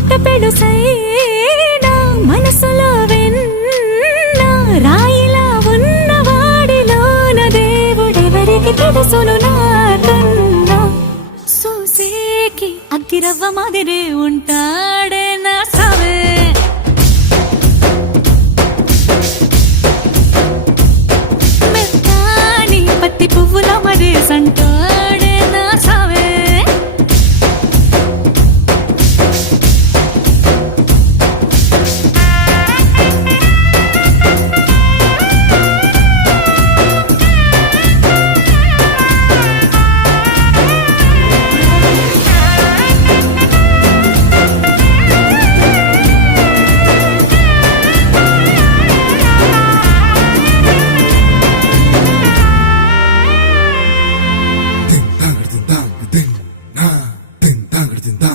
మాట పెడుసైనా మనసులో వెన్న రాయిలా ఉన్నవాడిలోన దేవుడెవరికి తెలుసును నాకన్నా. చూసేకి అగ్గిరవ్వ మాదిరే ఉంటాడే